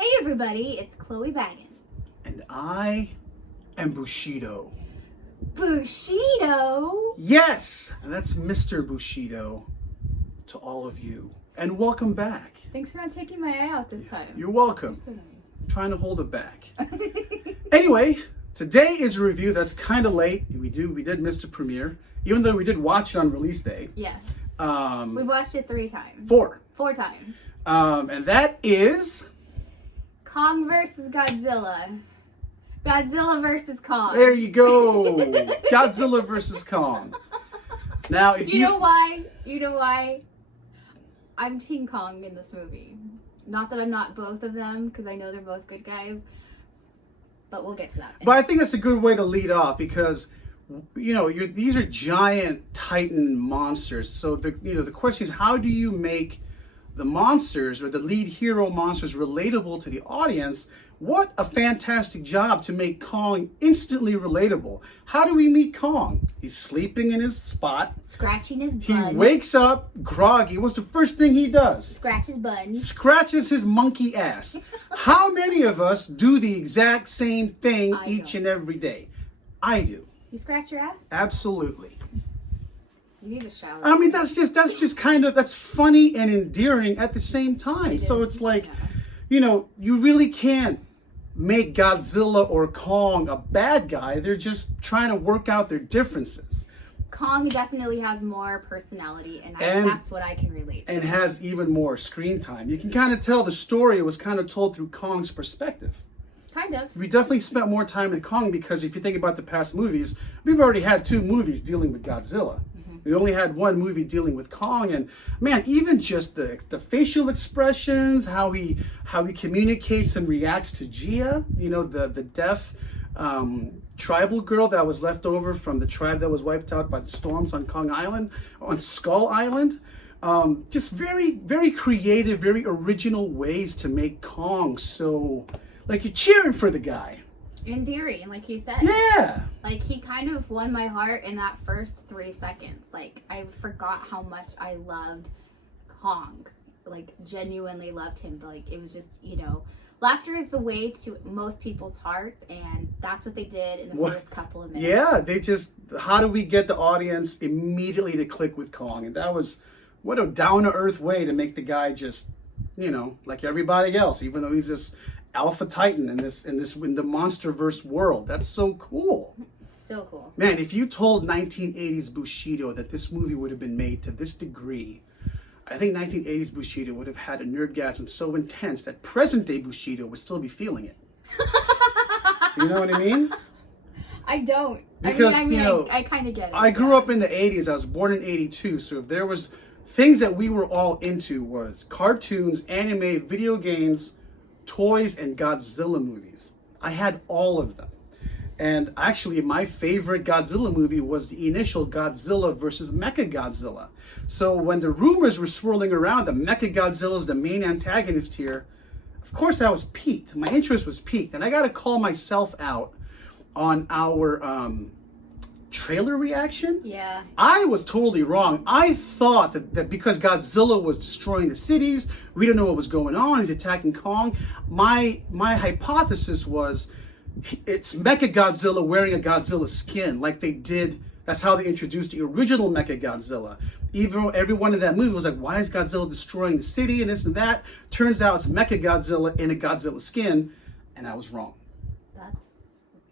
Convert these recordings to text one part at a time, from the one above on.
Hey everybody, it's Chloe Baggins. And I am Bushido. Bushido? Yes! And that's Mr. Bushido to all of you. And welcome back. Thanks for not taking my eye out this time. You're welcome. You're so nice. I'm trying to hold it back. Anyway, today is a review that's kind of late. We did miss the premiere, even though we did watch it on release day. Yes. We've watched it 3 times. 4. 4 times. And that is... Kong versus Godzilla. Godzilla versus Kong. There you go. Godzilla versus Kong. Now, if You know why? You know why? I'm Team Kong in this movie. Not that I'm not both of them, because I know they're both good guys. But we'll get to that. But I think that's a good way to lead off because, you know, these are giant Titan monsters. So the question is, how do you make the monsters or the lead hero monsters relatable to the audience? What a fantastic job to make Kong instantly relatable. How do we meet Kong? He's sleeping in his spot. Scratching his He bun. wakes up groggy. What's the first thing he does? Scratch his bun. Scratches his monkey ass. How many of us do the exact same thing each and every day? I do. You scratch your ass? Absolutely. You need a shower. I mean, that's just kind of, that's funny and endearing at the same time. So it's like, you know, you really can't make Godzilla or Kong a bad guy. They're just trying to work out their differences. Kong definitely has more personality, and that's what I can relate to. And has even more screen time. You can kind of tell the story was kind of told through Kong's perspective. Kind of. We definitely spent more time with Kong because if you think about the past movies, we've already had 2 movies dealing with Godzilla. We only had 1 movie dealing with Kong, and man, even just the facial expressions, how he communicates and reacts to Gia, you know, the deaf tribal girl that was left over from the tribe that was wiped out by the storms on Kong Island, on Skull Island. Just very, very creative, very original ways to make Kong so, like, you're cheering for the guy. Endearing, like you said. Yeah. Like, he kind of won my heart in that first 3 seconds. Like, I forgot how much I loved Kong. Like, genuinely loved him. But, like, it was just, you know, laughter is the way to most people's hearts, and that's what they did in the first couple of minutes. Yeah, they just, how do we get the audience immediately to click with Kong? And that was, what a down-to-earth way to make the guy just, you know, like everybody else, even though he's this Alpha Titan in the Monsterverse world. That's so cool. So cool. Man, if you told 1980s Bushido that this movie would have been made to this degree, I think 1980s Bushido would have had a nerdgasm so intense that present-day Bushido would still be feeling it. You know what I mean? I don't. Because, I mean, you know, I kind of get it. I grew up in the 80s. I was born in 82. So if there was things that we were all into was cartoons, anime, video games, toys, and Godzilla movies. I had all of them. And actually, my favorite Godzilla movie was the initial Godzilla versus Mechagodzilla. So when the rumors were swirling around that Mechagodzilla is the main antagonist here, of course I was piqued. My interest was piqued. And I got to call myself out on our trailer reaction. Yeah. I was totally wrong. I thought that because Godzilla was destroying the cities, we didn't know what was going on, he's attacking Kong. My hypothesis was it's Mechagodzilla wearing a Godzilla skin like they did. That's how they introduced the original Mechagodzilla. Even though everyone in that movie was like, why is Godzilla destroying the city and this and that? Turns out it's Mechagodzilla in a Godzilla skin, and I was wrong.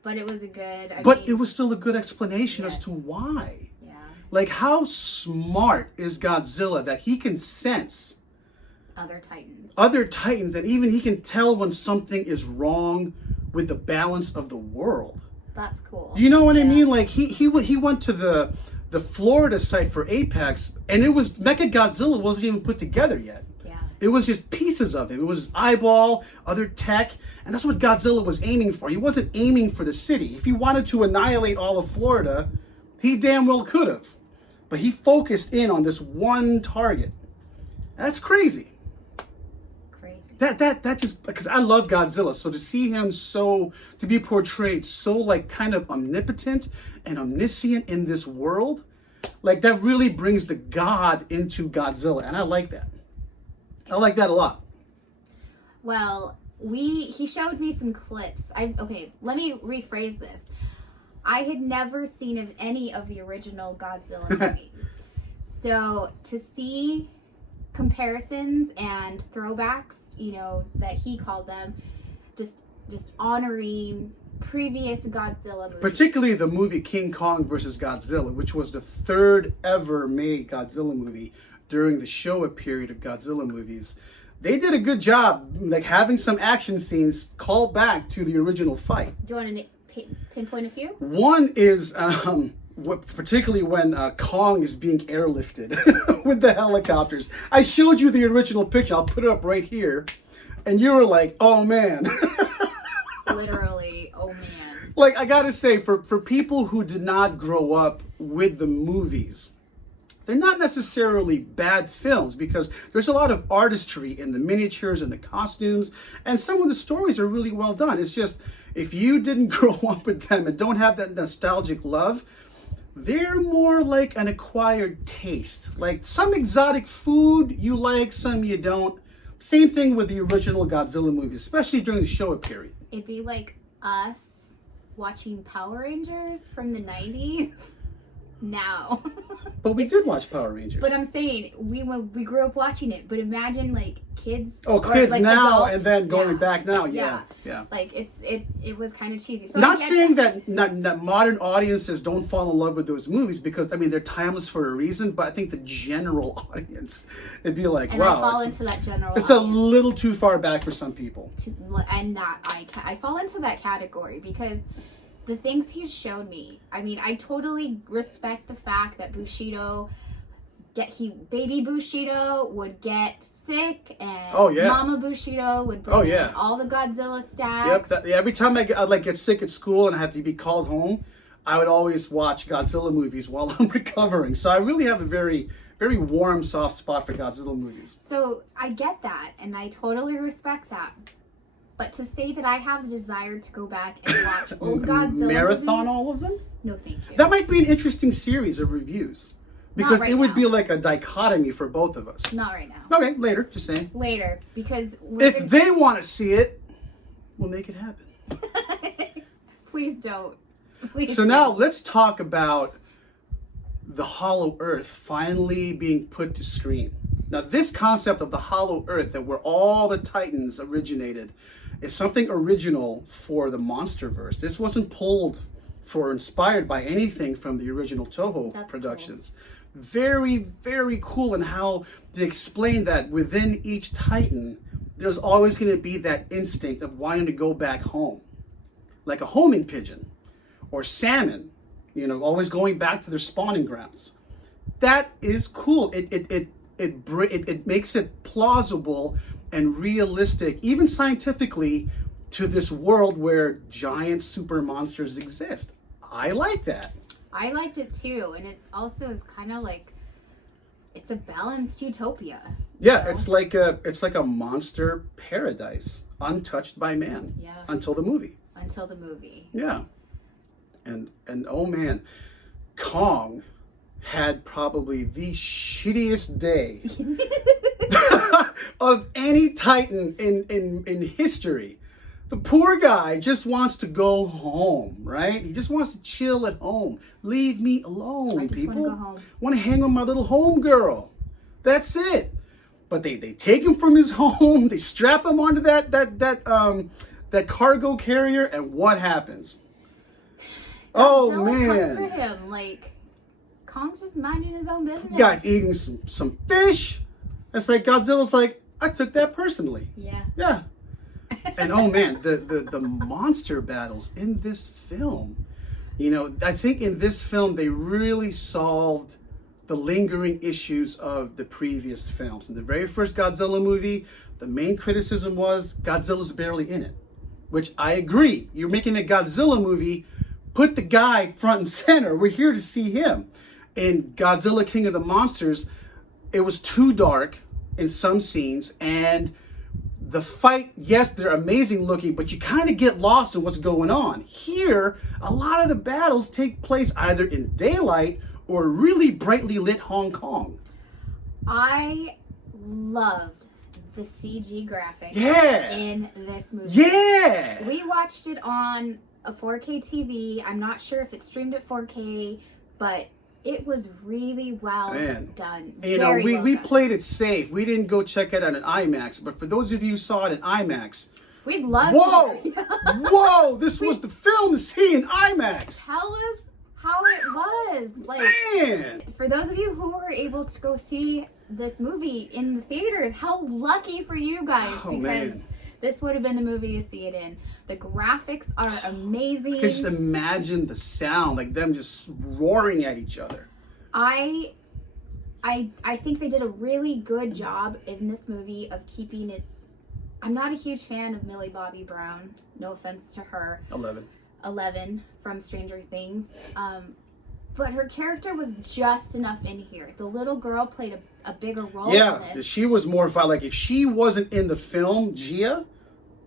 But it was a good... It was still a good explanation as to why. Yeah. Like, how smart is Godzilla that he can sense Other Titans, and even he can tell when something is wrong with the balance of the world. That's cool. You know what I mean? Like, he went to the Florida site for Apex, and it was Mechagodzilla wasn't even put together yet. It was just pieces of him. It was his eyeball, other tech, and that's what Godzilla was aiming for. He wasn't aiming for the city. If he wanted to annihilate all of Florida, he damn well could have. But he focused in on this one target. That's crazy. That just, because I love Godzilla, so to see him to be portrayed so like kind of omnipotent and omniscient in this world, like that really brings the God into Godzilla, and I like that. I like that a lot. Well, he showed me some clips. Okay, let me rephrase this. I had never seen of any of the original Godzilla movies. So to see comparisons and throwbacks, you know, that he called them, just honoring previous Godzilla movies. Particularly the movie King Kong versus Godzilla, which was the third ever made Godzilla movie during the Showa period of Godzilla movies. They did a good job, like having some action scenes called back to the original fight. Do you want to pinpoint a few? One is particularly when Kong is being airlifted with the helicopters. I showed you the original picture. I'll put it up right here. And you were like, oh man. Literally, oh man. Like, I gotta say, for people who did not grow up with the movies, they're not necessarily bad films because there's a lot of artistry in the miniatures and the costumes, and some of the stories are really well done. It's just, if you didn't grow up with them and don't have that nostalgic love, they're more like an acquired taste. Like some exotic food you like, some you don't. Same thing with the original Godzilla movies, especially during the Showa period. It'd be like us watching Power Rangers from the 90s now. But we did watch Power Rangers. But I'm saying, we grew up watching it, but imagine like kids. Oh, kids like now adults. and then going back now. Yeah. Like it was kind of cheesy. So Not saying that modern audiences don't fall in love with those movies because, I mean, they're timeless for a reason, but I think the general audience, it'd be like, and wow. I fall into that general It's audience. a little too far back for some people. And that I fall into that category because the things he's showed me, I mean, I totally respect the fact that baby Bushido would get sick, and Mama Bushido would bring in all the Godzilla stacks. Yep. Every time I'd get sick at school and I have to be called home, I would always watch Godzilla movies while I'm recovering. So I really have a very, very warm, soft spot for Godzilla movies. So I get that, and I totally respect that. But to say that I have the desire to go back and watch old Godzilla marathon movies, all of them? No, thank you. That might be an interesting series of reviews. Because it would be like a dichotomy for both of us. Not right now. Okay, later, just saying. Later, because if they want to see it, we'll make it happen. Please don't. Now let's talk about the Hollow Earth finally being put to screen. Now this concept of the Hollow Earth, that where all the Titans originated, is something original for the Monsterverse. This wasn't pulled or inspired by anything from the original Toho productions. Cool. Very, very cool in how they explain that within each Titan, there's always going to be that instinct of wanting to go back home. Like a homing pigeon or salmon, you know, always going back to their spawning grounds. That is cool. It makes it plausible and realistic, even scientifically, to this world where giant super monsters exist. I like that. I liked it too, and it also is kind of like it's a balanced utopia. Yeah, know? it's like a monster paradise, untouched by man. Yeah. Until the movie. Yeah. And oh man, Kong had probably the shittiest day of any Titan in history. The poor guy just wants to go home, right? He just wants to chill at home. Leave me alone, I just people. want to go home. Want to hang with my little home girl. That's it. But they take him from his home. They strap him onto that cargo carrier, and what happens? Oh man! Comes for him, like Kong's just minding his own business. Guy's eating some fish. It's like Godzilla's like, I took that personally. Yeah. And oh man, the monster battles in this film, you know, I think in this film they really solved the lingering issues of the previous films. In the very first Godzilla movie, the main criticism was Godzilla's barely in it, which I agree. You're making a Godzilla movie, put the guy front and center. We're here to see him. In Godzilla King of the Monsters, it was too dark in some scenes, and the fight, yes, they're amazing looking, but you kind of get lost in what's going on. Here, a lot of the battles take place either in daylight or really brightly lit Hong Kong. I loved the CG graphics Yeah. in this movie. Yeah. We watched it on a 4K TV. I'm not sure if it streamed at 4K, but it was really well done. You know, we played it safe. We didn't go check it out in IMAX, but for those of you who saw it in IMAX, we'd love whoa, this was the film to see in IMAX. Tell us how it was. Like, man, for those of you who were able to go see this movie in the theaters, how lucky for you guys, because this would have been the movie to see it in. The graphics are amazing. You can just imagine the sound, like them just roaring at each other. I think they did a really good job in this movie of keeping it. I'm not a huge fan of Millie Bobby Brown. No offense to her. 11 from Stranger Things. But her character was just enough in here. The little girl played a bigger role in this. She was more fun. Like, if she wasn't in the film, Gia,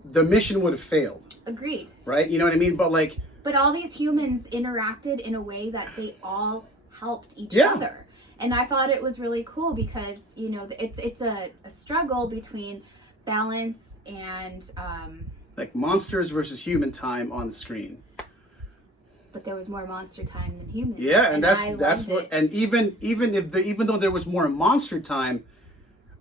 the mission would have failed. Agreed. Right? You know what I mean? But all these humans interacted in a way that they all helped each other. And I thought it was really cool because, you know, it's a struggle between balance and... like monsters versus human time on the screen. But there was more monster time than human. Yeah, and that's what. And even though there was more monster time,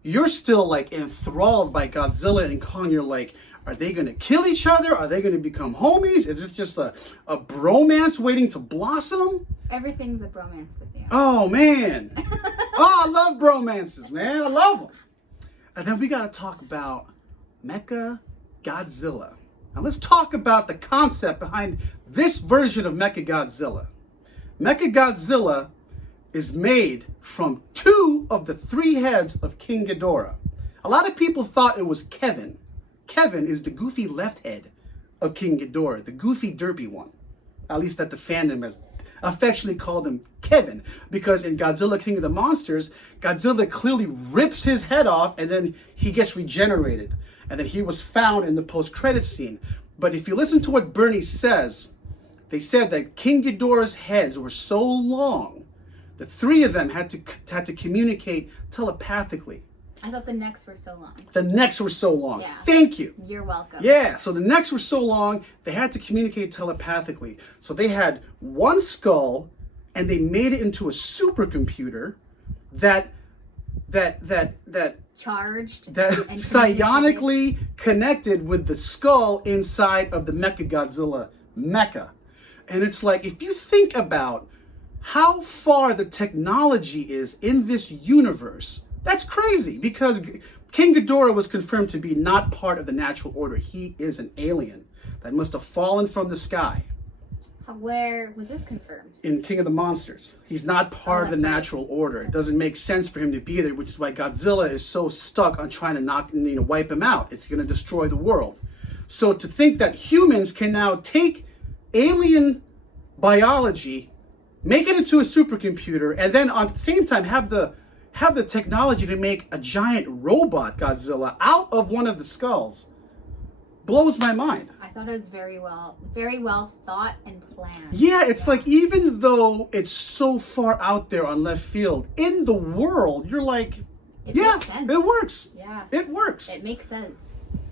you're still like enthralled by Godzilla and Kong. You're like, are they going to kill each other? Are they going to become homies? Is this just a bromance waiting to blossom? Everything's a bromance with you. Oh man, I love bromances, man. I love them. And then we got to talk about Mechagodzilla. Now let's talk about the concept behind this version of Mechagodzilla. Mechagodzilla is made from 2 of the 3 heads of King Ghidorah. A lot of people thought it was Kevin. Kevin is the goofy left head of King Ghidorah, the goofy derpy one. At least that the fandom has affectionately called him Kevin, because in Godzilla King of the Monsters, Godzilla clearly rips his head off and then he gets regenerated. And then he was found in the post-credit scene. But if you listen to what Bernie says, they said that King Ghidorah's heads were so long, the 3 of them had to communicate telepathically. I thought the necks were so long. The necks were so long. Yeah. Thank you. You're welcome. Yeah, so the necks were so long, they had to communicate telepathically. So they had one skull, and they made it into a supercomputer that charged, that psionically connected with the skull inside of the Mechagodzilla mecha. And it's like, if you think about how far the technology is in this universe, that's crazy, because King Ghidorah was confirmed to be not part of the natural order. He is an alien that must have fallen from the sky. Where was this confirmed? In King of the Monsters. He's not part of the natural order. It doesn't make sense for him to be there, which is why Godzilla is so stuck on trying to wipe him out. It's going to destroy the world. So to think that humans can now take alien biology, make it into a supercomputer, and then at the same time have the technology to make a giant robot Godzilla out of one of the skulls blows my mind. I thought it was very well thought and planned. Yeah, it's like, even though it's so far out there on left field, in the world, you're like, it makes sense. It works. Yeah. It works. It makes sense.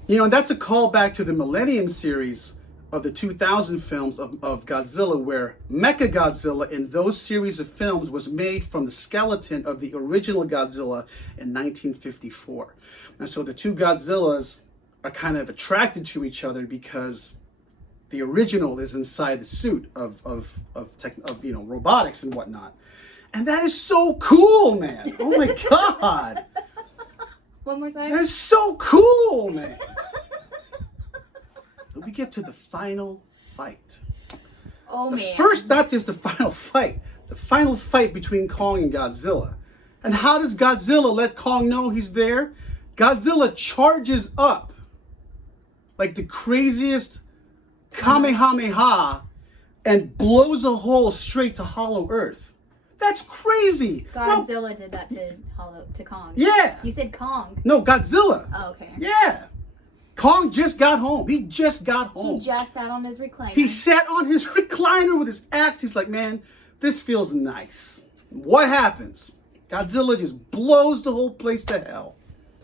You know, and that's a callback to the Millennium series of the 2000 films of Godzilla, where Mechagodzilla in those series of films was made from the skeleton of the original Godzilla in 1954. And so the 2 Godzillas are kind of attracted to each other because the original is inside the suit of robotics and whatnot. And that is so cool, man. Oh my God. One more time. That is so cool, man. We get to the final fight. Oh, man. First, not just the final fight between Kong and Godzilla. And how does Godzilla let Kong know he's there? Godzilla charges up like the craziest Kamehameha and blows a hole straight to Hollow Earth. That's crazy. Godzilla did that to Kong. Yeah. You said Kong. No, Godzilla. Oh, okay. Yeah. Kong just got home. He just got home. He just sat on his recliner. He sat on his recliner with his axe. He's like, man, this feels nice. What happens? Godzilla just blows the whole place to hell.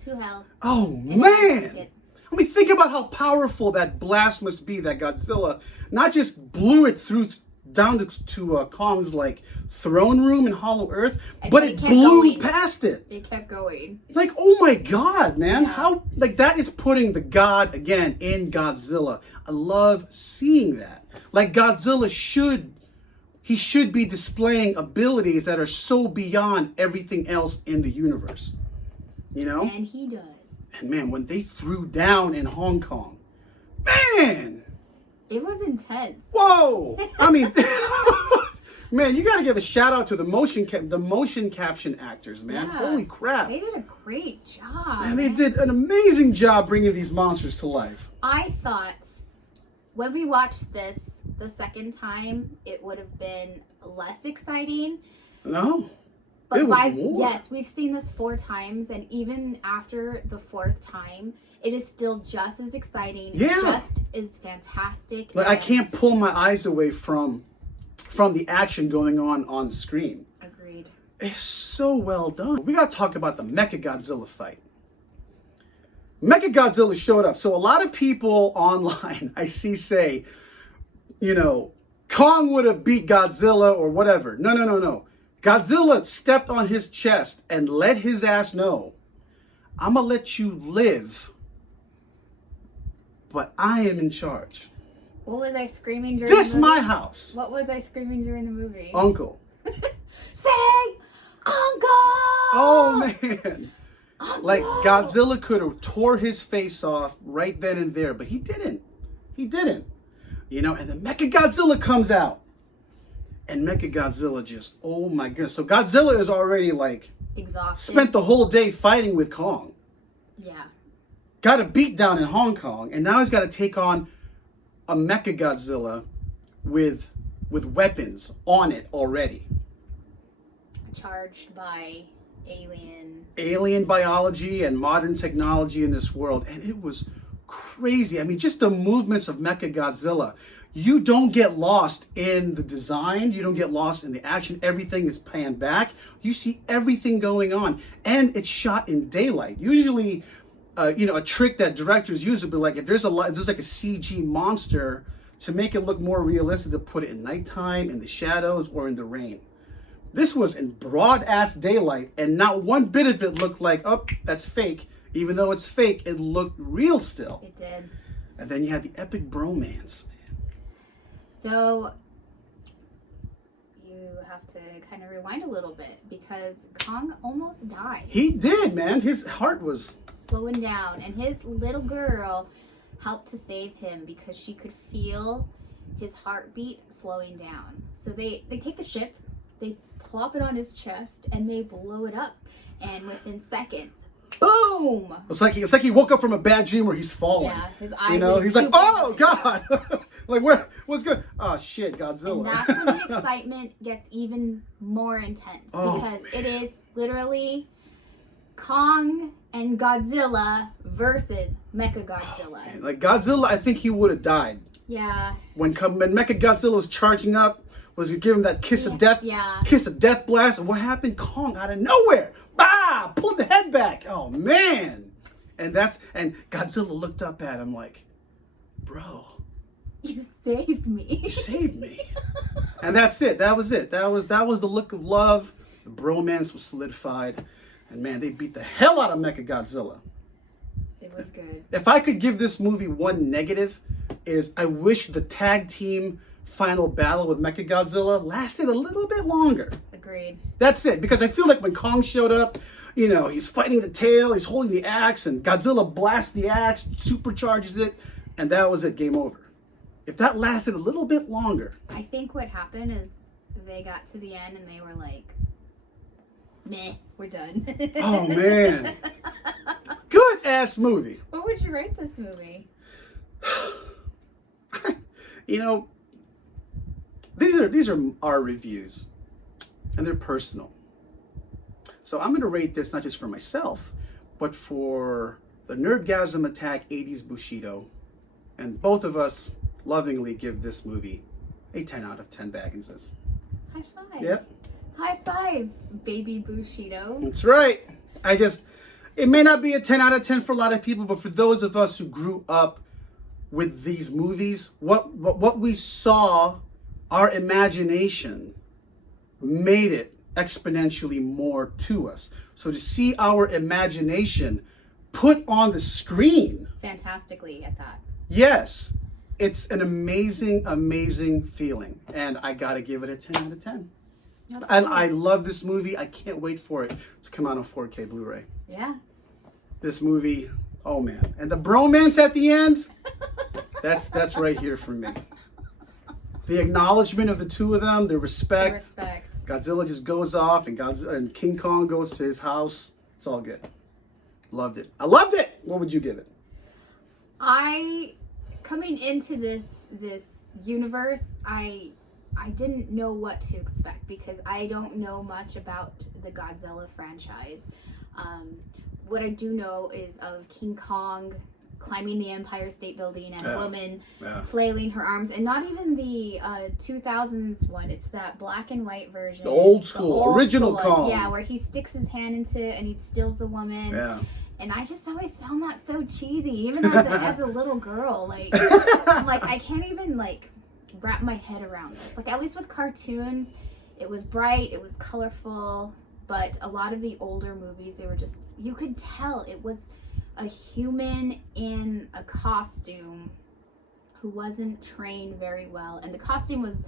To hell. Oh, In a man. basket. I mean, think about how powerful that blast must be that Godzilla not just blew it through down to Kong's like throne room in Hollow Earth, but it kept blew going. past it. It kept going. Like, oh my God, man. Yeah. How, like, that is putting the God again in Godzilla. I love seeing that. Like, Godzilla should be displaying abilities that are so beyond everything else in the universe. You know? And he does. And man, when they threw down in Hong Kong, man, It was intense. whoa! I mean, man, you got to give a shout out to the motion caption actors, man. Yeah. Holy crap! They did a great job. And they did an amazing job bringing these monsters to life. I thought when we watched this the second time, it would have been less exciting. No, But it was more. yes, we've seen this 4 times, and even after the 4th time, it is still just as exciting, Yeah. just as fantastic. Like, I and- can't pull my eyes away from the action going on the screen. Agreed. It's so well done. We got to talk about the Mechagodzilla fight. Mechagodzilla showed up. So a lot of people online I see say, you know, Kong would have beat Godzilla or whatever. No. Godzilla stepped on his chest and let his ass know, I'm going to let you live, but I am in charge. What was I screaming during This the movie? my house. What was I screaming during the movie? Uncle. Say, Uncle! Oh, man. Uncle! Like, Godzilla could have tore his face off right then and there, but he didn't. He didn't. You know, and then Mechagodzilla comes out. And Mechagodzilla just, oh my goodness. So Godzilla is already, like, Exhausted. spent the whole day fighting with Kong. Yeah. Got a beat down in Hong Kong, and now he's got to take on a Mechagodzilla with weapons on it already. Charged by Alien biology and modern technology in this world, and it was crazy. I mean, just the movements of Mechagodzilla. You don't get lost in the design. You don't get lost in the action. Everything is panned back. You see everything going on, and it's shot in daylight. Usually, a trick that directors use would be like if there's like a CG monster, to make it look more realistic, to put it in nighttime, in the shadows, or in the rain. This was in broad ass daylight, and not one bit of it looked like, oh, that's fake. Even though it's fake, it looked real still. It did. And then you had the epic bromance. So you have to kind of rewind a little bit because Kong almost died. He did, man. His heart was... Slowing down, and his little girl helped to save him because she could feel his heartbeat slowing down. So they take the ship, they plop it on his chest, and they blow it up. And within seconds, boom! It's like he woke up from a bad dream where he's falling. Yeah, his eyes. You know, he's like, oh God, like what's good? Oh shit, And Godzilla. that's when the excitement gets even more intense because it is literally Kong and Godzilla versus Mechagodzilla. Man, like Godzilla, I think he would have died Yeah. when Mechagodzilla was charging up. Was he giving that kiss of death? Yeah. Kiss of death blast. And what happened? Kong out of nowhere, bah, pulled the head back. Oh man, and Godzilla looked up at him like, bro, You saved me. you saved me. And that's it. That was it. That was the look of love. The bromance was solidified. And man, they beat the hell out of Mechagodzilla. It was good. If I could give this movie one negative, is I wish the tag team final battle with Mechagodzilla lasted a little bit longer. Agreed. That's it. Because I feel like when Kong showed up, you know, he's fighting the tail, he's holding the axe, and Godzilla blasts the axe, supercharges it, and that was it, game over. If that lasted a little bit longer. I think what happened is they got to the end and they were like, meh, we're done. Oh man. Good ass movie. What would you rate this movie? You know, these are our reviews, and they're personal. So I'm going to rate this not just for myself, but for the Nerdgasm Attack 80s Bushido, and both of us lovingly give this movie a 10 out of 10 Bagginses. High five. Yep, High five, baby Bushido. that's right. It may not be a 10 out of 10 for a lot of people, but for those of us who grew up with these movies, what we saw, our imagination made it exponentially more to us. So to see our imagination put on the screen, fantastically at that. yes, it's an amazing, amazing feeling. And I gotta give it a 10 out of 10. I love this movie. I can't wait for it to come out on 4K Blu-ray. Yeah. This movie, oh man. And the bromance at the end, that's right here for me. The acknowledgement of the two of them, the respect. The respect. Godzilla just goes off and King Kong goes to his house. It's all good. Loved it. I loved it. What would you give it? Coming into this universe, I didn't know what to expect because I don't know much about the Godzilla franchise. What I do know is of King Kong climbing the Empire State Building and a woman flailing her arms, and not even the 2000s one. It's that black and white version. The old school, original Kong. Yeah, where he sticks his hand into and he steals the woman. Yeah. And I just always found that so cheesy, even as a little girl. Like, I'm like, I can't even wrap my head around this. Like, at least with cartoons, it was bright, it was colorful, but a lot of the older movies, they were just, you could tell it was a human in a costume who wasn't trained very well, and the costume was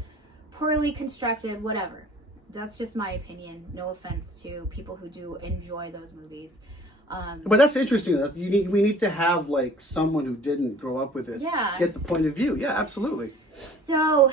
poorly constructed, whatever. That's just my opinion. No offense to people who do enjoy those movies. But that's interesting. We need to have someone who didn't grow up with it get the point of view. Yeah, absolutely. So,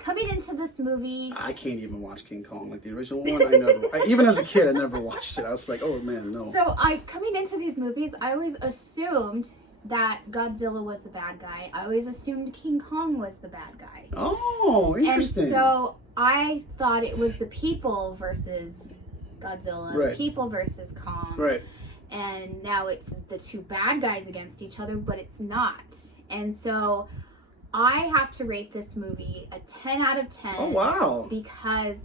coming into this movie, I can't even watch King Kong the original one. Even as a kid, I never watched it. I was like, oh man, no. So coming into these movies, I always assumed that Godzilla was the bad guy. I always assumed King Kong was the bad guy. Oh, interesting. And so I thought it was the people versus Godzilla, right. People versus Kong. Right. And now it's the two bad guys against each other, but it's not. And so I have to rate this movie a 10 out of 10. Oh, wow. Because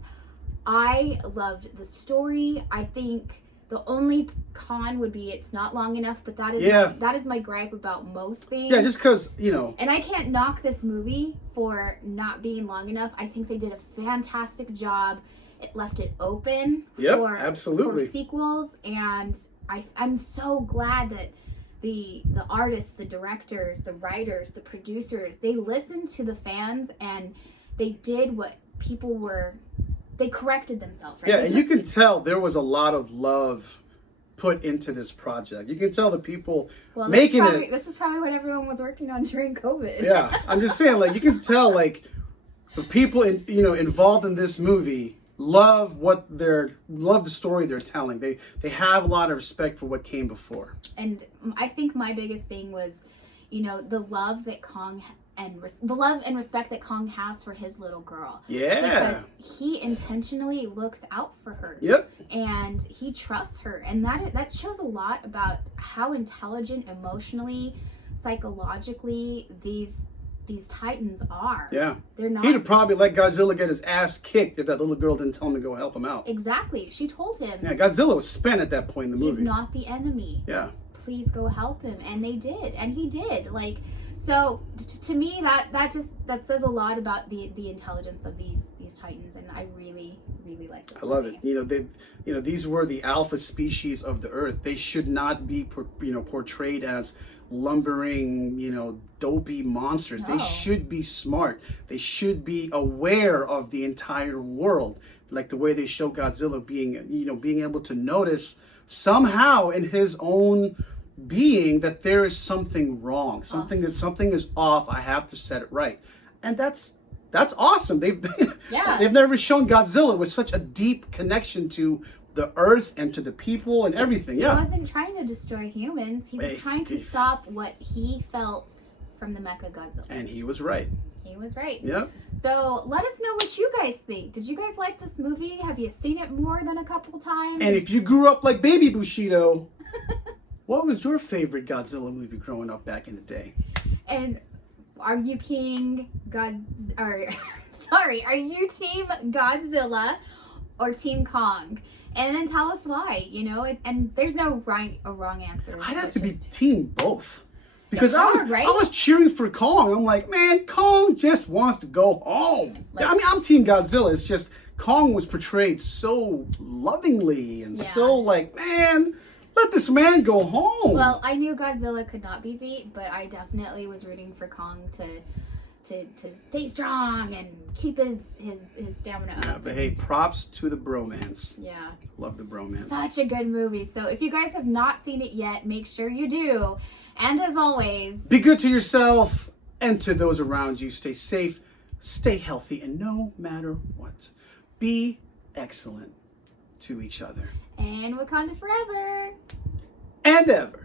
I loved the story. I think the only con would be it's not long enough, but that is my gripe about most things. Yeah, just because, And I can't knock this movie for not being long enough. I think they did a fantastic job. It left it open for sequels, and I'm so glad that the artists, the directors, the writers, the producers, they listened to the fans and they did what people were, they corrected themselves, right? Yeah, and you can tell there was a lot of love put into this project. You can tell the people making it. This is probably what everyone was working on during COVID. Yeah, I'm just saying, you can tell, the people involved in this movie love the story they're telling. They have a lot of respect for what came before. And I think my biggest thing was, the love that the love and respect that Kong has for his little girl. Yeah. Because he intentionally looks out for her. Yep. And he trusts her. And that shows a lot about how intelligent, emotionally, psychologically these titans are. Yeah. They're not. He'd have probably let Godzilla get his ass kicked if that little girl didn't tell him to go help him out. Exactly. She told him. Yeah, Godzilla was spent at that point in the movie. He's not the enemy. Yeah. Please go help him. And they did. And he did. So to me that says a lot about the intelligence of these titans, and I really, really like this. I love it. These were the alpha species of the earth. They should not be portrayed as lumbering, dopey monsters. No. They should be smart. They should be aware of the entire world, like the way they show Godzilla being able to notice somehow in his own being that there is something wrong, something is off. I have to set it right, and that's awesome. They've never shown Godzilla with such a deep connection to the earth and to the people and everything. He wasn't trying to destroy humans. He was trying to stop what he felt from the Mechagodzilla. And he was right. He was right. Yep. So let us know what you guys think. Did you guys like this movie? Have you seen it more than a couple times? And if you grew up like Baby Bushido, what was your favorite Godzilla movie growing up back in the day? And are you Team Godzilla or Team Kong? And then tell us why, you know? And there's no right or wrong answer. I'd have It's to be just- team both. Because It's hard, right? I was cheering for Kong. I'm like, man, Kong just wants to go home. Like- I mean, I'm Team Godzilla. It's just Kong was portrayed so lovingly and Yeah. so like, man, let this man go home. Well, I knew Godzilla could not be beat, but I definitely was rooting for Kong to stay strong and keep his stamina yeah, up. but hey, props to the bromance. Yeah. Love the bromance. Such a good movie. So if you guys have not seen it yet, make sure you do. And as always, Be good to yourself and to those around you. Stay safe, stay healthy, and no matter what, be excellent to each other. and Wakanda forever. And ever.